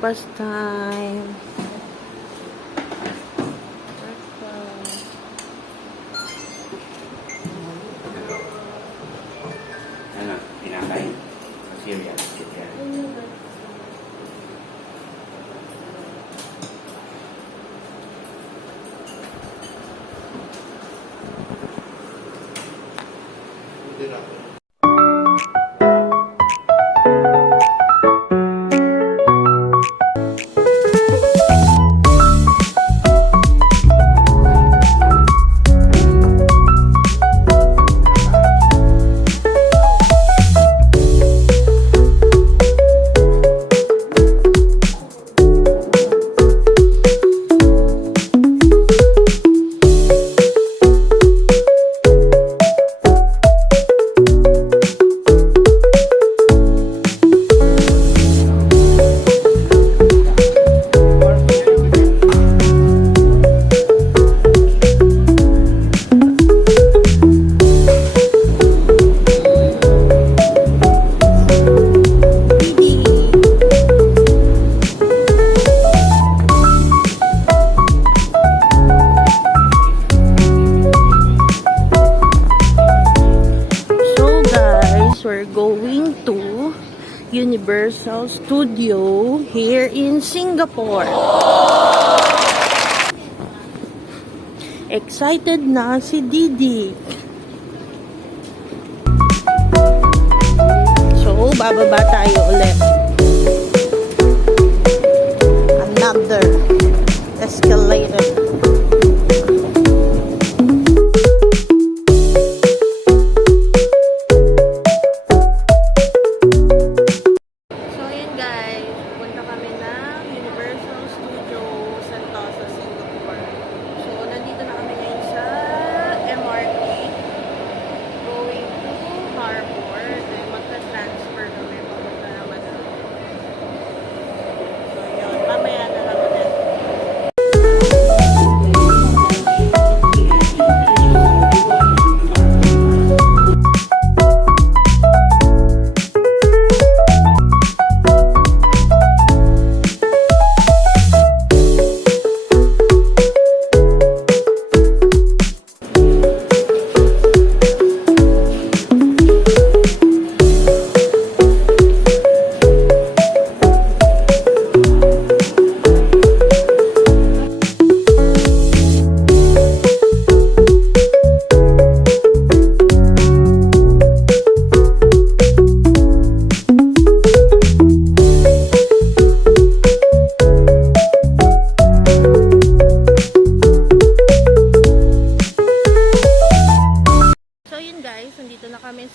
breakfast time. Ano, pinakain. Cereal. Going to Universal Studio here in Singapore. Excited na si Didi. So, bababa tayo ulit. Another escalator.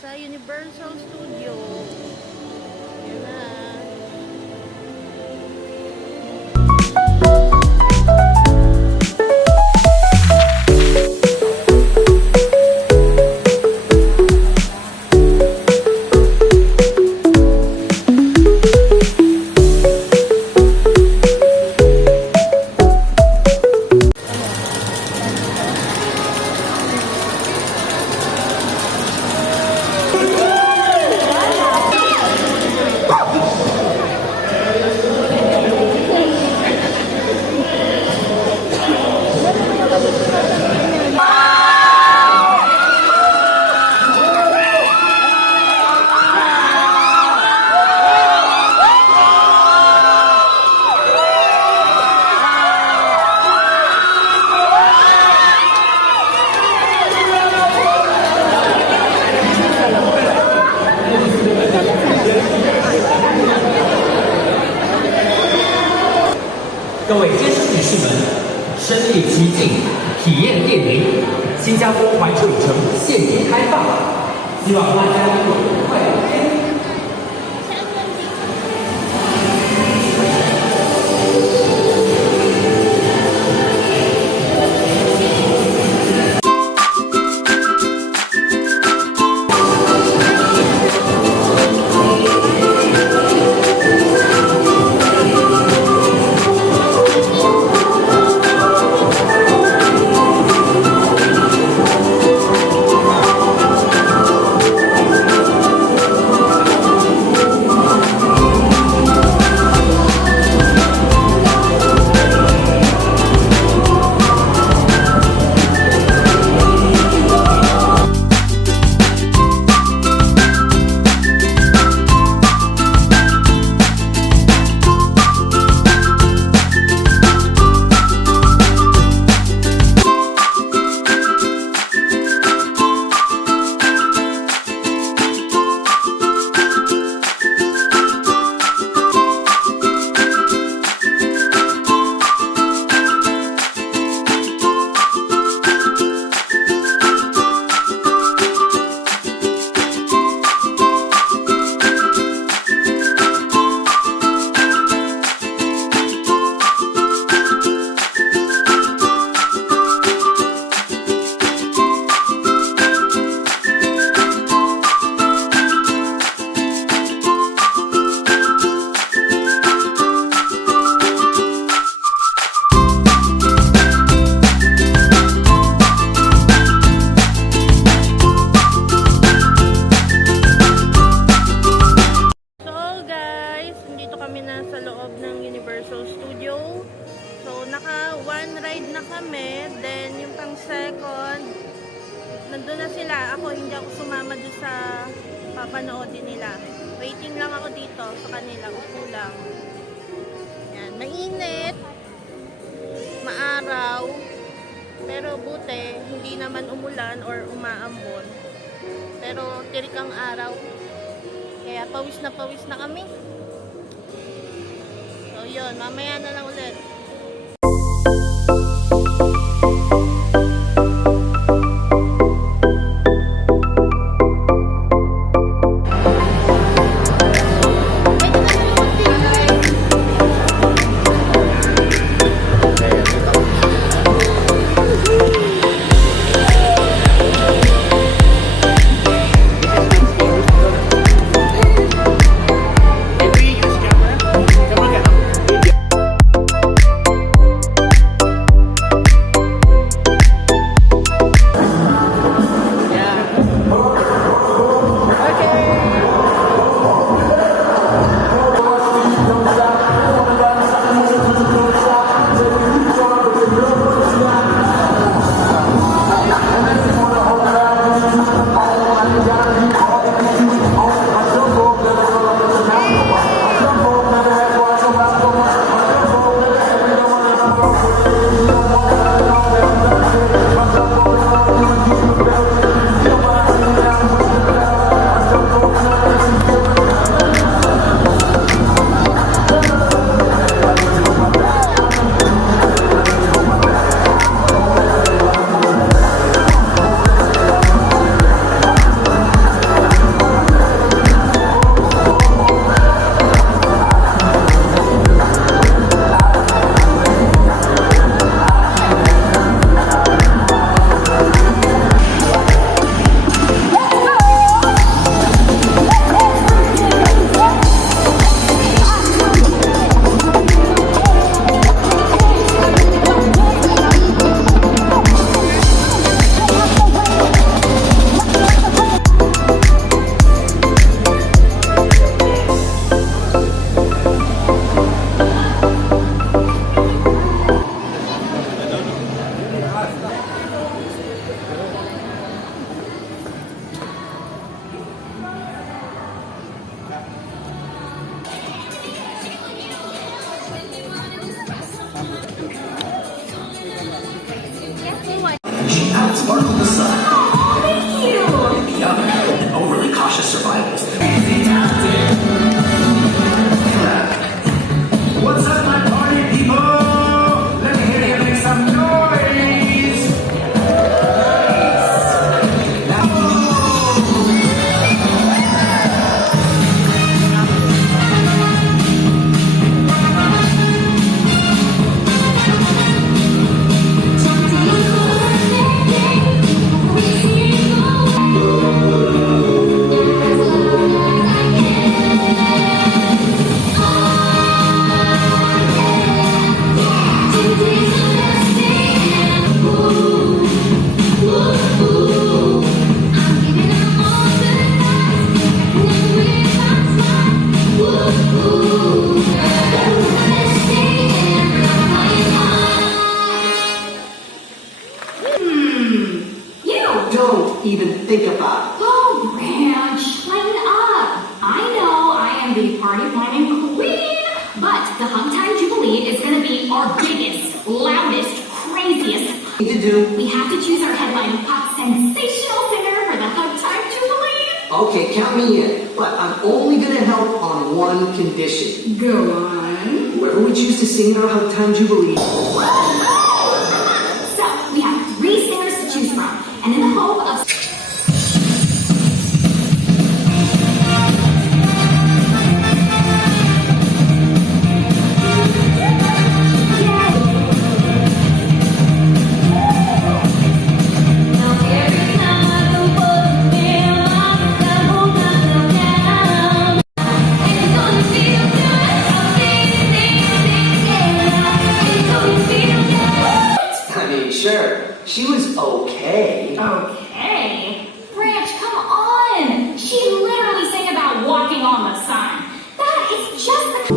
Sa Universal Studio. Yan na.各位健身女士们，身临其境，体验电铃。新加坡环球影城现已开放，希望大家能够快乐开心。nandun na sila. Ako, hindi ako sumama doon sa papanoodin nila. Waiting lang ako dito sa kanila. Upo lang. Yan. Mainit. Maaraw. Pero buti, hindi naman umulan or umaambon. Pero tirik ang araw. Kaya pawis na kami. So yun, mamaya na lang ulit. Sparkle the sun. Thank you. The other, an overly cautious survivalist. What's up, my party people? Let me hear you make some noise. Don't even think about it. Oh, Branch, lighten up. I know I am the party planning queen, but the Hug Time Jubilee is going to be our biggest, loudest, craziest. To do. We have to choose our headline pop sensational singer for the Hug Time Jubilee. Okay, count me in, but I'm only gonna help on one condition. Go on. Whoever we choose to sing in our Hug Time Jubilee. So, we have 3 singers to choose from, and in the hope of I mean, sure, she was okay. Okay. Branch, come on. She literally sang about walking on the sun. That is just the...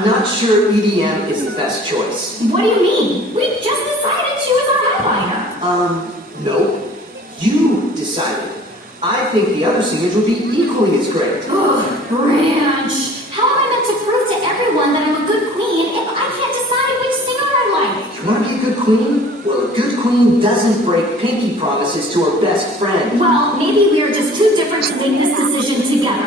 I'm not sure EDM is the best choice. What do you mean? We just decided she was our headliner. No. You decided. I think the other singers would be equally as great. Ugh, Branch. How am I meant to prove to everyone that I'm a good queen if I can't decide which singer I like? You want to be a good queen? Well, a good queen doesn't break pinky promises to her best friend. Well, maybe we are just too different to make this decision together.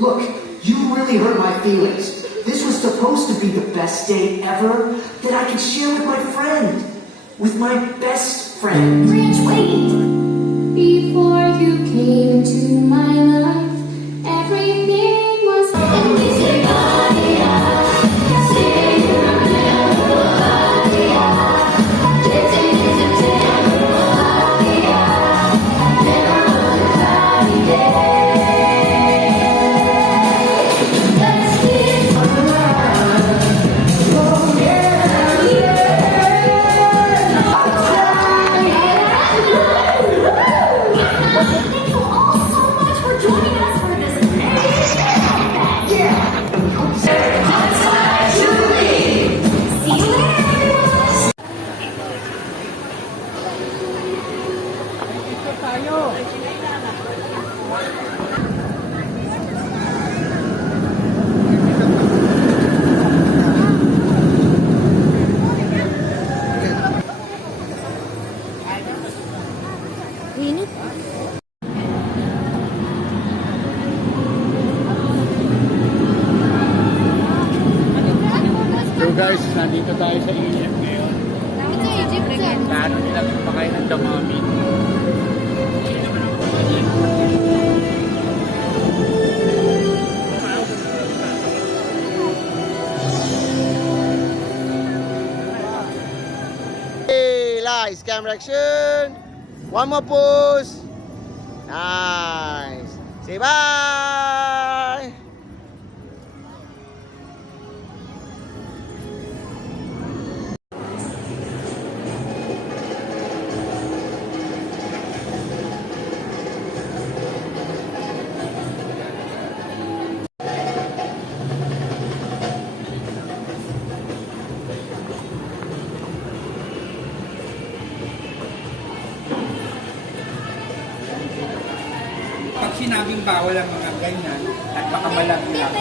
Look, you really hurt my feelings. This was supposed to be the best day ever that I could share with my friend. With my best friend. Branch, wait. Before you came into my life, everything was Thank you all so much for joining us for this amazing event. See you later, everyone. Init. So guys, nandito tayo sa Egypt ngayon. Plano nila magpakain ng damami. Hey, lights, camera action. One more pose. Nice. Say bye. Pag sinabing bawal ang mga ganyan, nagpakamalaki lang.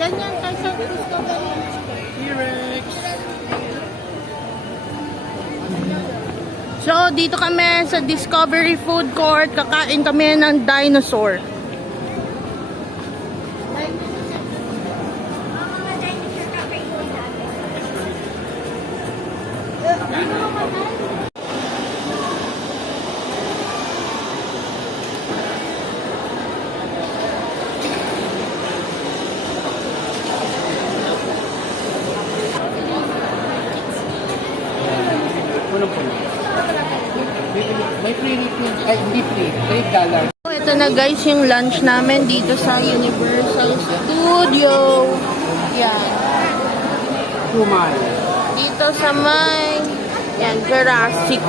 Ganyan tayo sa Discovery. T-Rex. So, dito kami sa Discovery Food Court. Kakain kami ng dinosaur. May free refill, ay hindi free, $5. Ito na guys yung lunch namin dito sa Universal Studio. Yan. Kumal. Dito sa may yan, Jurassic.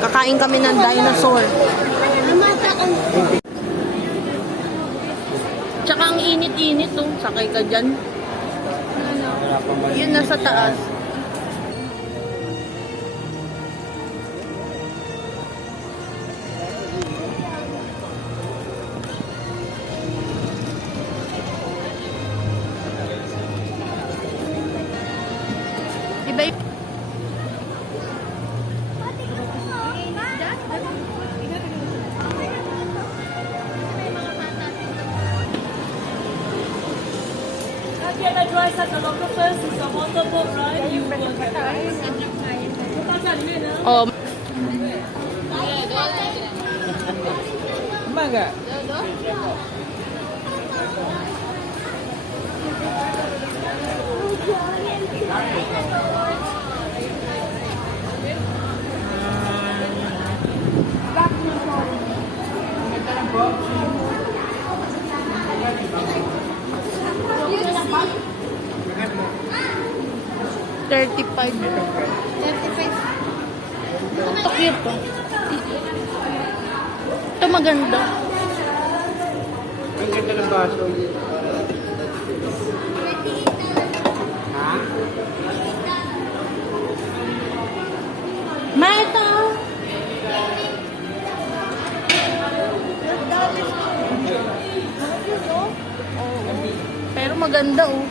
Kakain kami ng dinosaur. Tsaka ang init-init oh. Sakay ka dyan. Yun nasa taas. Iba yung... guys at the local first is a motorboat ride. You will get Oh, Mangga. $35. Ito cute to. Ito maganda. Ang ganda ng baso. Ha? Ma, ito. Pero maganda oh.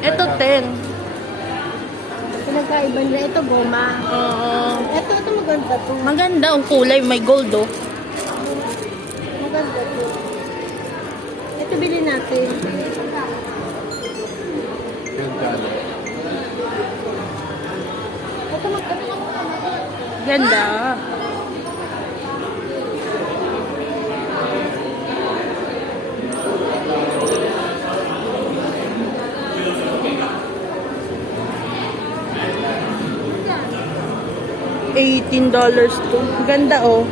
Ito 10. Pinagkaiba nila ito goma. Oo. Ito maganda to. Maganda ang kulay, may gold oh. Maganda to. Ito bilhin natin. Ito maganda. Ganda. $18 to. Ganda oh.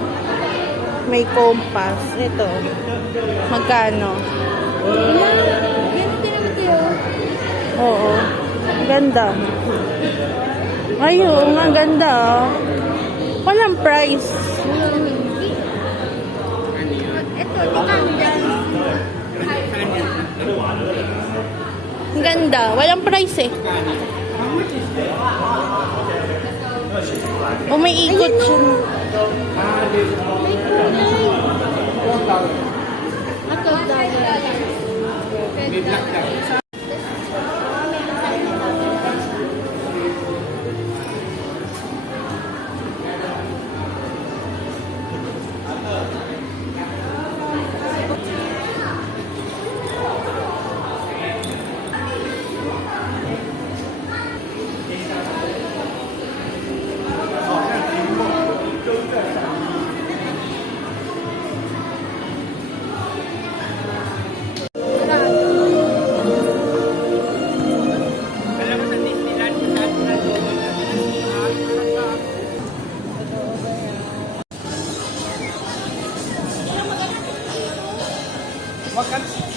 May compass. Ito. Magkano? Ganito naman kayo. Oo. Ganda. Ay, oo nga, ganda. Walang price. Ito, tikandyan. Ang ganda. Walang price eh. O may ikot siya. Ito, dahil.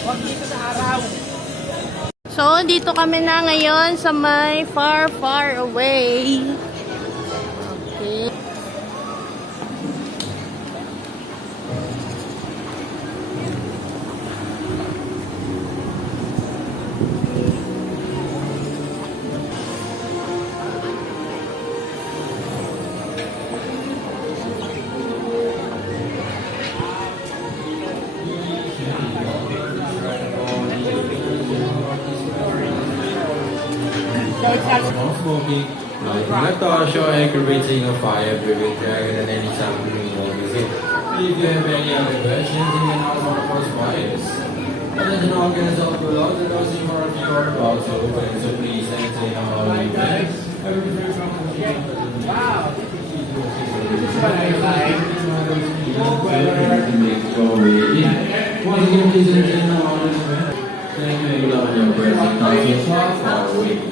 Wag dito sa araw. So, dito kami na ngayon sa may far, far away. Okay. No smoking, no torch or aggravating a fire-breathing dragon at any time during your visit. If you have any other questions, you can also report fires. There's an organism of the law that does more of your about to open, so please enter our event. Everything from the wow. This is what I like. Once again, please enter our event. Thank you, love your present. Not so far away.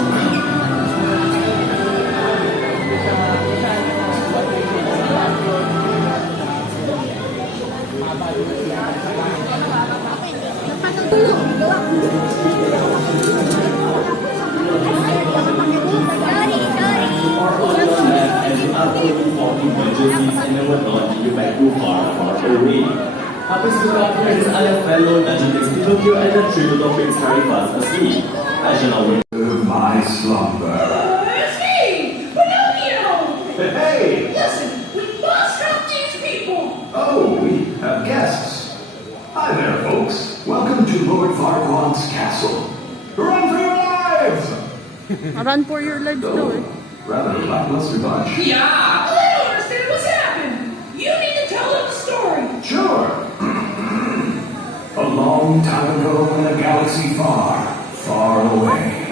Happens to God friends, I have fellow Legends Pinocchio and the Triple Prince Harry fast asleep. I shall not wait my slumber. It's me, Pinocchio! Hey! Listen, we must help these people! Oh, we have guests. Hi there, folks. Welcome to Lord Farquaad's castle. Run for your lives! Run for your lives daw eh. Rather lackluster bunch. Yeah, I don't understand what's happened. You need to tell them the story. Sure. A long time ago in a galaxy far, far away.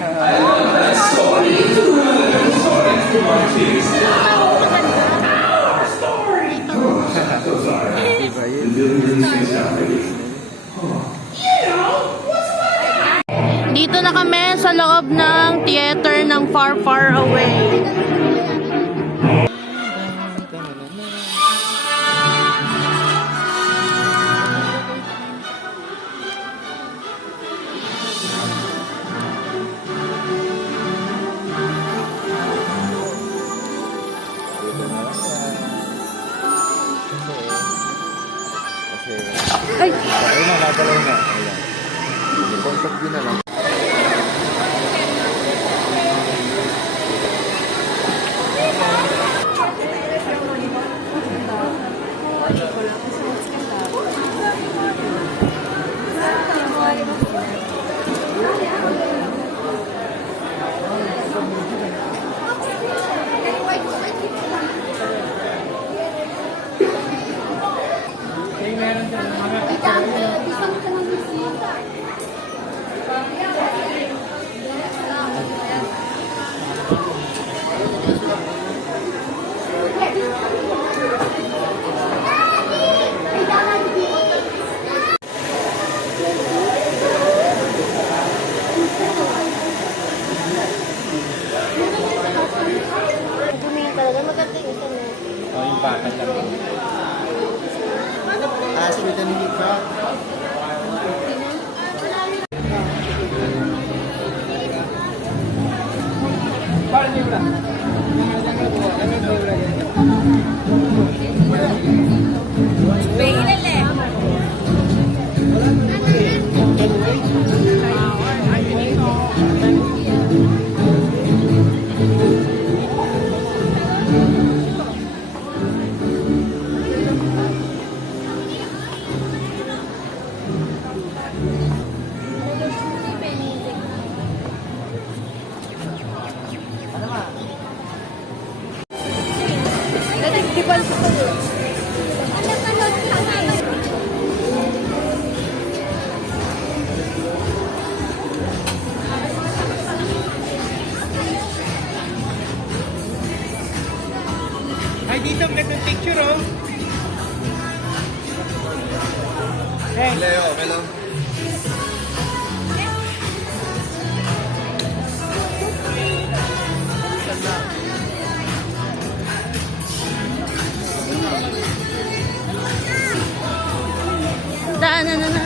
Dito na kami sa loob ng theater ng Far Far Away. Ay! Ayun na, nagalaw na. Ayan. Contact din na lang. Oh, yung bakal lang. As with the mini crowd. Ay, dito, ganda picture, oh. Hey. Leo, okay lang. Daanan na na.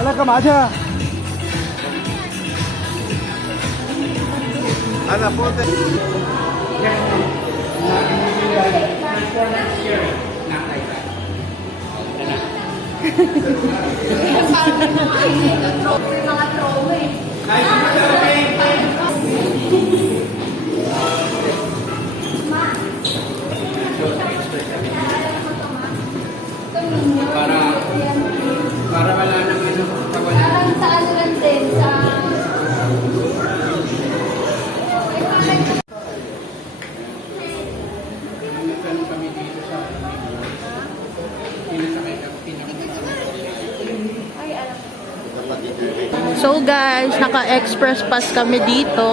Wala ka, Masha. Ana, ponte. Para wala nang ano, pagwala. Parang sa ano lang din, sa... Kami dito sa pinasakay ka, So guys, naka-express pass kami dito.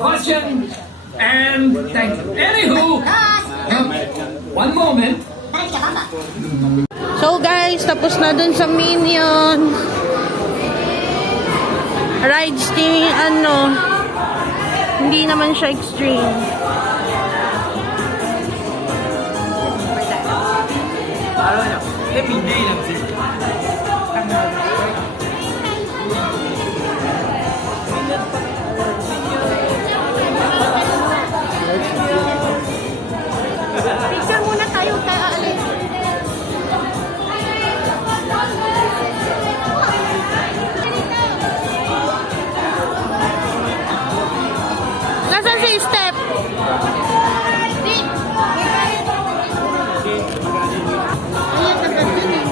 Question. And thank you. Anywho, one moment. So guys, tapos na dun sa Minion. Rides ni ano, hindi naman siya extreme. Picture muna tayo kaya alis. Nasaan si Step? Ayan, nandun eh.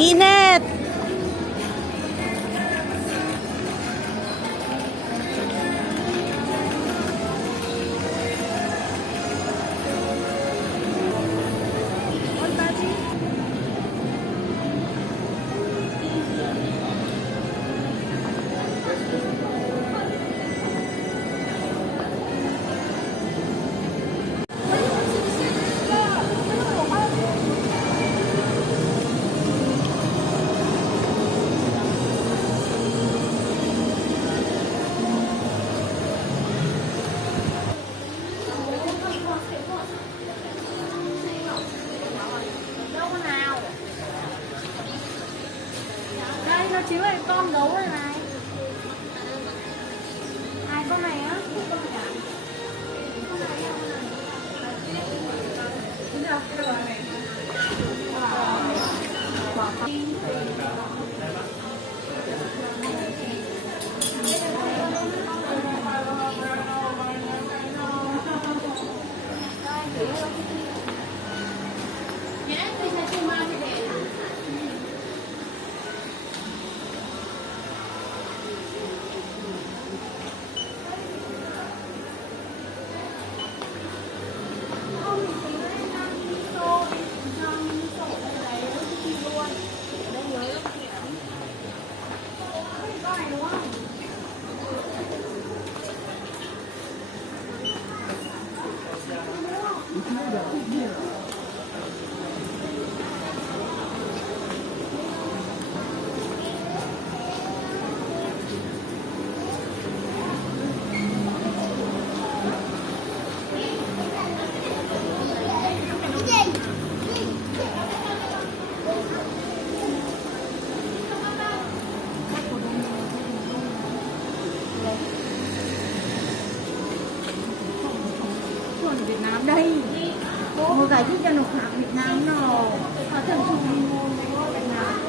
Init! Đây, nó chiếu lại con gấu rồi này. Hai con này á. Việt Nam đây. Một cái thích cho nó khác Việt Nam nó có thể chụp mua Việt Nam.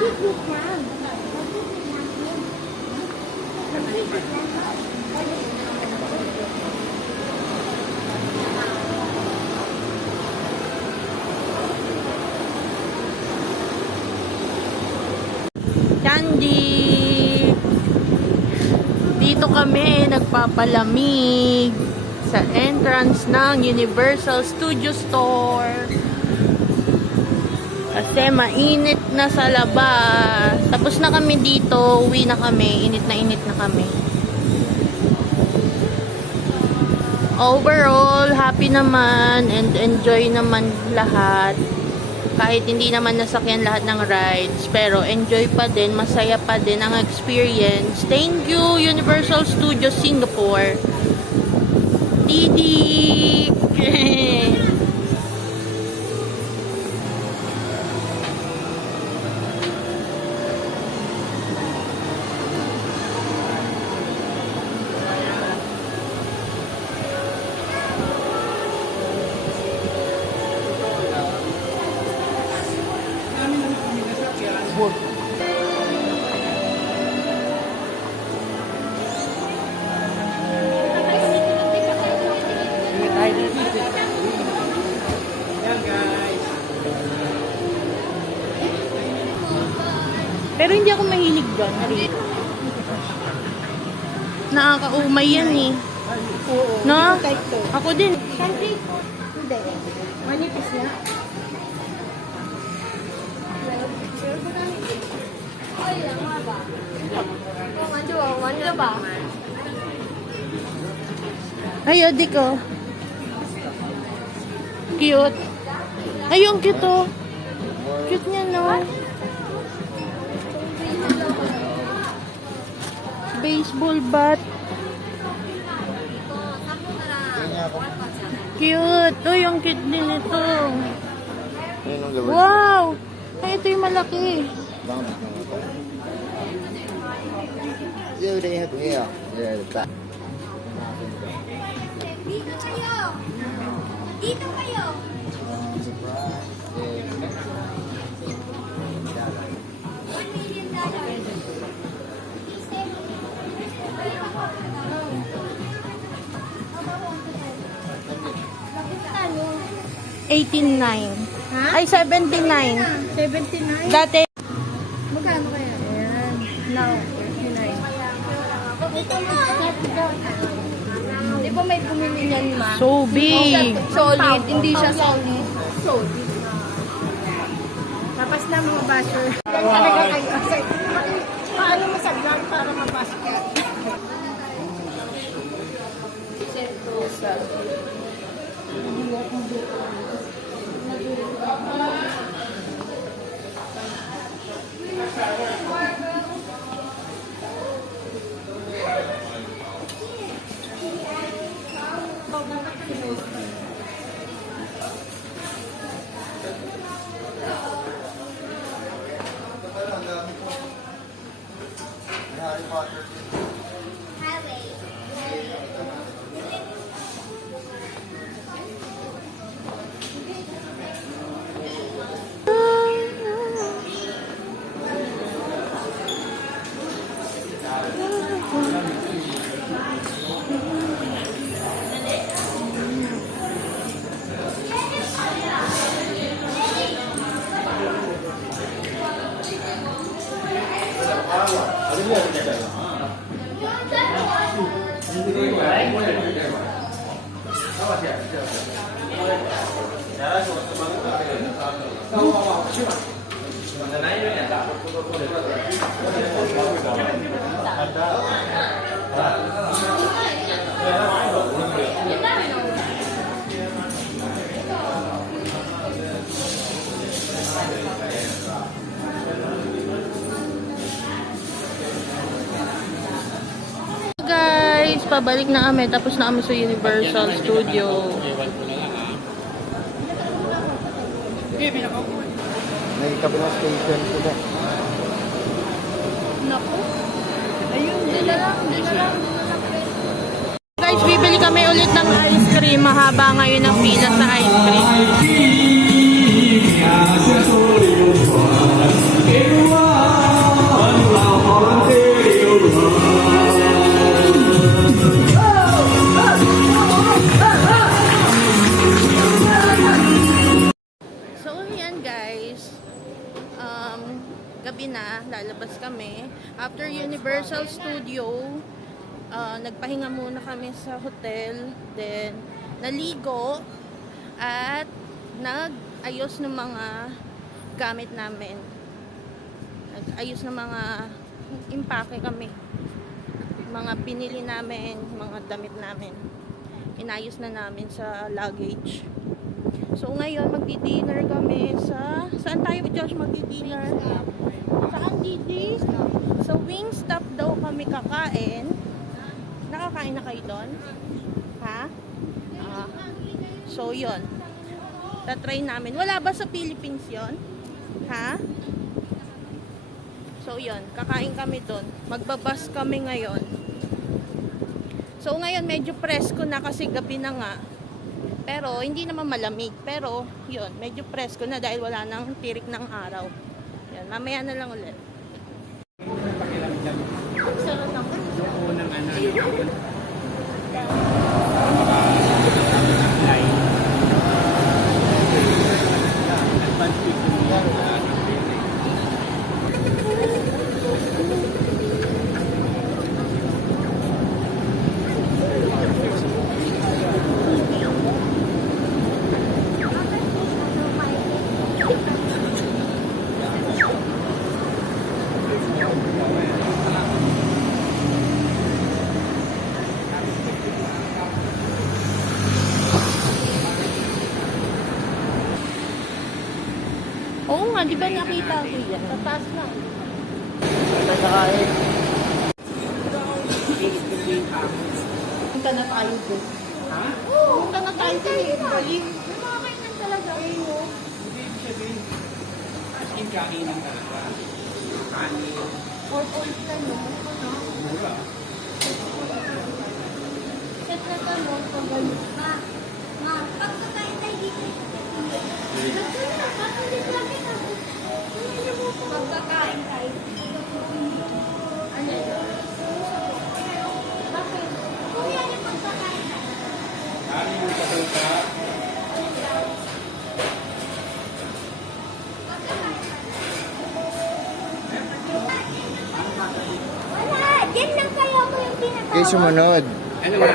Thích Việt Nam. Candy! Dito kami nagpapalamig sa entrance ng Universal Studio Store. Kasi mainit na sa labas. Tapos na kami dito, uwi na kami. Init na kami. Overall, happy naman and enjoy naman lahat. Kahit hindi naman nasakyan lahat ng rides, pero enjoy pa din, masaya pa din ang experience. Thank you, Universal Studios Singapore. Didi! Pero hindi ako mahilig doon. Nakakaumay yan eh. Oo. No? Type to. Ako din. Country food. Hindi. Manipis nga. Ay, odi ko. Cute. Ay, yung cute oh. Cute niya, no? Baseball bat. Cute. Oh, yung cute din ito. Wow! Ay, ito yung malaki. Dito kayo! Dito kayo! $18.9. Ay, $79. 79? Dati, Magkano kaya? Ayan. Now, 39. Di ba may bumili niyan, ma? so big. Solid. Hindi siya solid. Solid. Tapos na mga basher. Talaga kayo. Paano masaglag para mabasket? Sentosa. Guys, pabalik na kami. Tapos na kami sa Universal Studio. May kabilang station sila. Naku. Ayun, dila lang. Guys, bibili kami ulit ng ice cream. Mahaba ngayon ang pila sa ice cream. So, yan guys. Gabi na, lalabas kami. After Universal Studio, nagpahinga muna kami sa hotel. Then, naligo at nag-ayos ng mga gamit namin. Nag-ayos ng mga impake kami. Mga pinili namin, mga damit namin. Inayos na namin sa luggage. So ngayon magdi-dinner kami sa... Saan tayo, Josh, magdi-dinner? Saan, Didi? Sa Wingstop daw kami kakain. Nakakain na kayo doon? Ha? So yun. Tatry namin. Wala ba sa Philippines yon? Ha? So yun, kakain kami doon. Magbabas kami ngayon. So ngayon medyo presko na kasi gabi na nga. Pero hindi naman malamig. Pero yun, medyo presko na dahil wala nang tirik ng araw. Yan, mamaya na lang ulit. Sarap naman. Yung unang ano, advance fee. Oo nga, di ba nakita ko yan? Tatas lang. Punta na tayo doon. Ha? Punta na tayo doon eh. Baliw. Kumakainan talaga kayo. Hindi ibig sabihin. As in, kainan talaga. Kanin. Or ka no? Mura. Set na ka no? Pagalit. Ma, pagkakain tayo dito. Pagkakain tayo. Ano yun? Bakit? Kuya, yung pagkakain tayo. Kanin yung pasalta. Wala! Diyan lang kayo ko yung pinatawag. Okay, sumunod. Ano nga?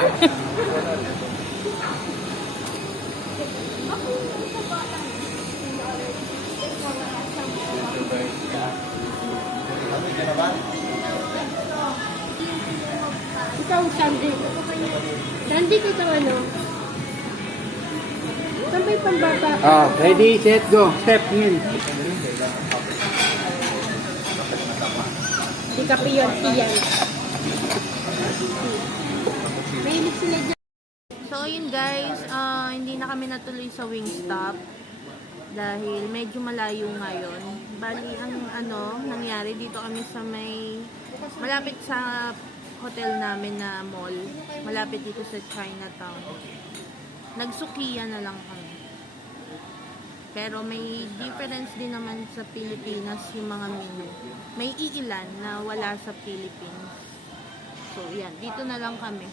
Ikaw, Sandy. Sandy, ito ano? Saan ba yung pambata? Ready, set, go. Step in. Di ka piyon, tiyan. Mahilig sila dyan. So ayun guys, hindi na kami natuloy sa Wingstop dahil medyo malayo ngayon. Bali ang nangyari dito kami sa malapit sa hotel namin na mall, malapit dito sa Chinatown. Nagsukiya na lang kami. Pero may difference din naman sa Pilipinas yung mga menu. May iilan na wala sa Philippines. So yan, dito na lang kami.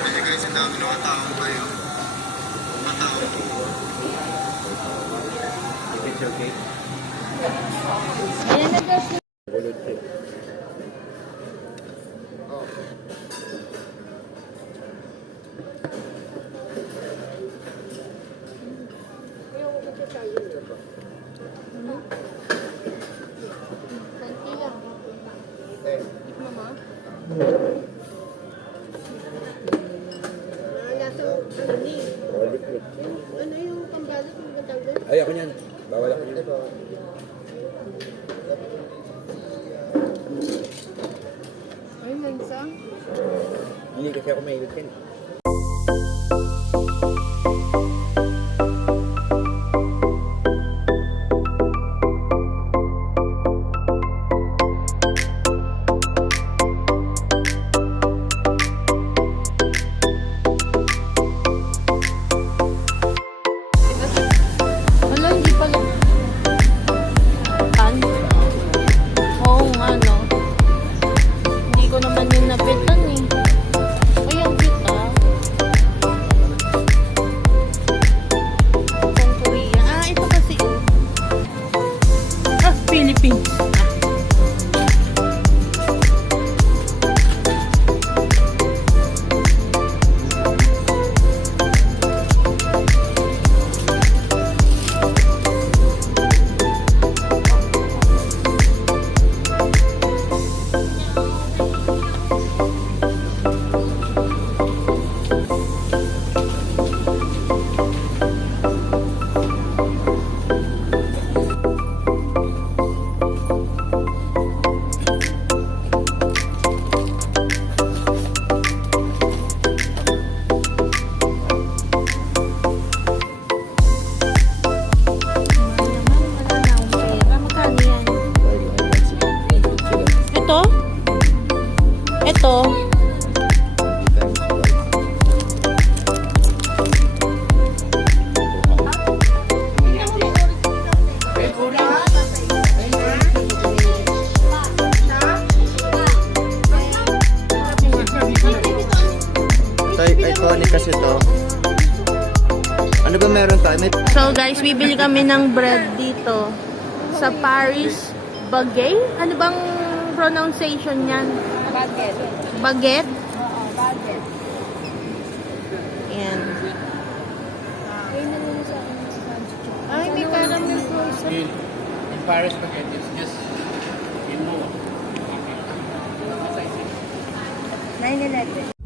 Kasi guys, ang dami ng tao kayo. If it's okay. Ayan na guys. Konti lang. Tikman mo. Ano yung pambalot yung magandang Ay, ako niyan. Bawal ako niyan. Ay, mansa. Hindi kasi ako mahilig yan. Wala, hindi pala. Oo nga, no. Hindi ko naman yung napitan eh. Ay, ang cute ah. to? Ito. Iconic kasi to. Ano ba meron tayo? So guys, bibili kami ng bread dito sa Paris Baguette. Ano bang pronunciation niyan? Baguette. Baguette? Oo, baguette. Ayan. Ay, may caramel croissant. In Paris spaghetti, it's just in more. 9/11.